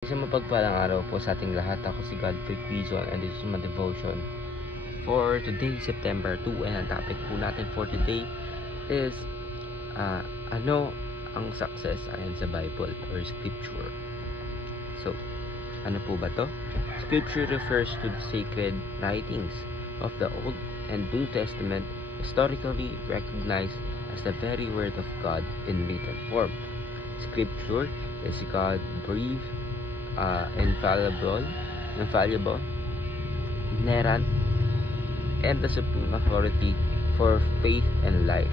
Isang mapagpalang araw po sa ating lahat. Ako si Godfrey Quizon and this is my devotion for today, September 2. And ang topic po natin for today is ano ang success ayon sa Bible or Scripture. So, ano po ba to? Scripture refers to the sacred writings of the Old and New Testament, historically recognized as the very Word of God in written form. Scripture is God-breathed, infallible, inerrant, and the supreme authority for faith and life.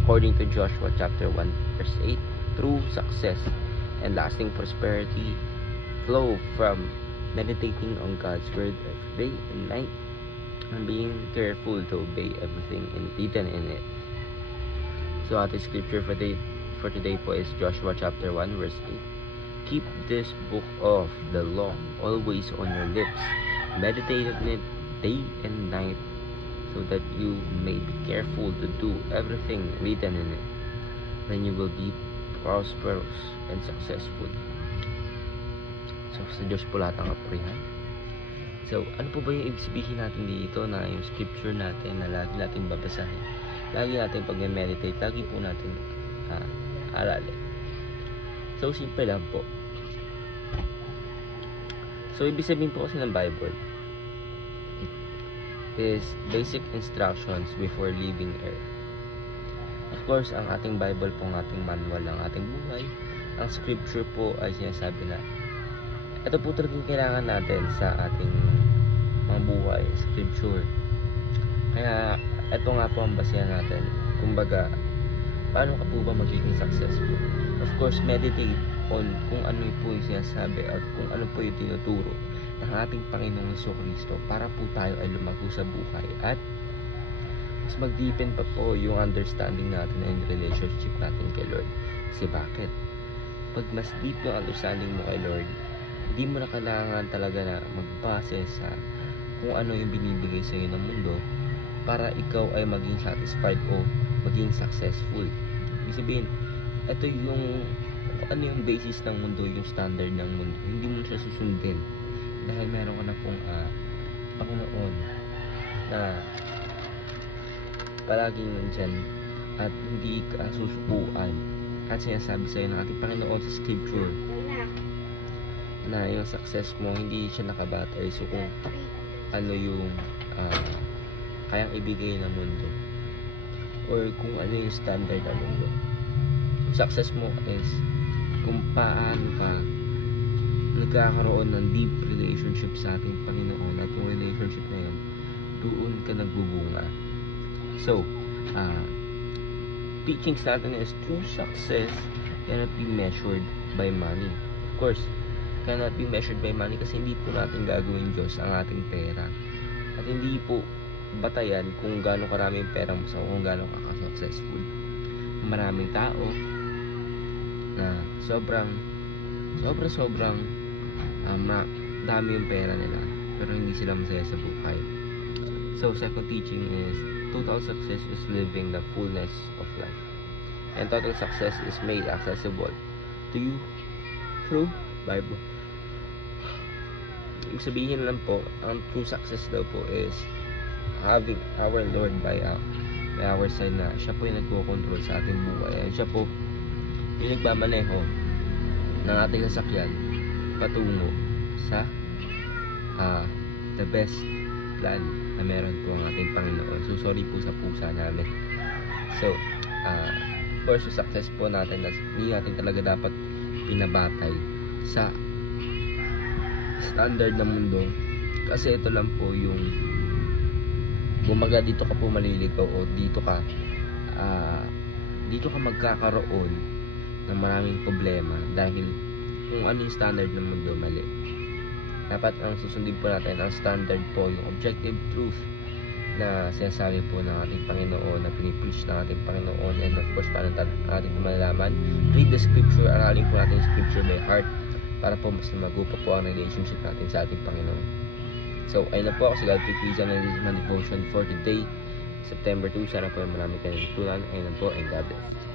According to Joshua chapter 1 verse 8, true success and lasting prosperity flow from meditating on God's word every day and night and being careful to obey everything written in it. So ating scripture for today po is Joshua chapter 1 verse 8. Keep this book of the law always on your lips. Meditate on it day and night, so that you may be careful to do everything written in it. Then you will be prosperous and successful. So, sa Diyos po lahat ang kapurihan. So, ano po ba yung ibig sabihin natin dito na yung scripture natin na lagi natin babasahin? Lagi natin pag-meditate, lagi po natin aralin. So, simple lang po. So, ibig sabihin po kasi ng Bible is basic instructions before leaving earth. Of course, ang ating Bible po, ang ating manual, ang ating buhay. Ang scripture po ay sinasabi na ito po talagang kailangan natin sa ating mga buhay, scripture. Kaya, ito nga po ang basehan natin. Kumbaga, paano ka po ba magiging successful? Of course, meditate on kung ano po yung sinasabi at kung ano po yung tinuturo ng ating Panginoong Jesucristo para po tayo ay lumago sa buhay at mas mag-deepen pa po yung understanding natin and relationship natin kay Lord. Kasi bakit? Pag mas deep yung understanding mo kay Lord, hindi mo na kailangan talaga na magbase sa kung ano yung binibigay sa iyo ng mundo para ikaw ay maging satisfied o maging successful. Ibig sabihin, ito yung ano yung basis ng mundo, yung standard ng mundo. Hindi mo siya susundin dahil meron ka na pong Panginoon na palaging nandyan at hindi ka susukuan at sinasabi sa'yo ng ating Panginoon sa scripture na yung success mo hindi siya nakabatay so kung ano yung kayang ibigay ng mundo or kung ano yung standard ng mundo. Yung success mo is kung paano ka nagkakaroon ng deep relationship sa ating Panginoon at yung relationship na yun doon ka nagbubunga. So teachings natin is true success cannot be measured by money. Of course, cannot be measured by money kasi hindi po natin gagawin Diyos ang ating pera at hindi po batayan kung gaano karami yung pera mo sa kung gaano ka-successful. Maraming tao na sobrang dami yung pera nila pero hindi sila masaya sa buhay. So second teaching is total success is living the fullness of life, and total success is made accessible to you through Bible. Ibig sabihin lang po, ang true success daw po is having our Lord by our side, na siya po yung nagko-control sa ating buhay. Siya po yung nagmamaneho ng ating sasakyan patungo sa the best plan na meron po ang ating Panginoon. So sorry po sa pusa namin. So of course, yung success po natin, hindi natin talaga dapat pinabatay sa standard ng mundo kasi ito lang po yung bumaga dito ka po maliligaw o dito ka magkakaroon ng maraming problema dahil kung ano yung standard ng mundo, mali. Dapat ang susundin po natin ang standard po, yung objective truth na sinasabi po ng ating Panginoon, na pinipreach ng ating Panginoon. And of course, paano natin malalaman? Read the scripture, aralin po natin scripture by heart para po mas lumago pa po ang relationship natin sa ating Panginoon. So, ayun na po ako si Godfrey Quizon and this is my devotion for today, September 2. Sana po marami kayong natutunan. Ayun na po, and God bless.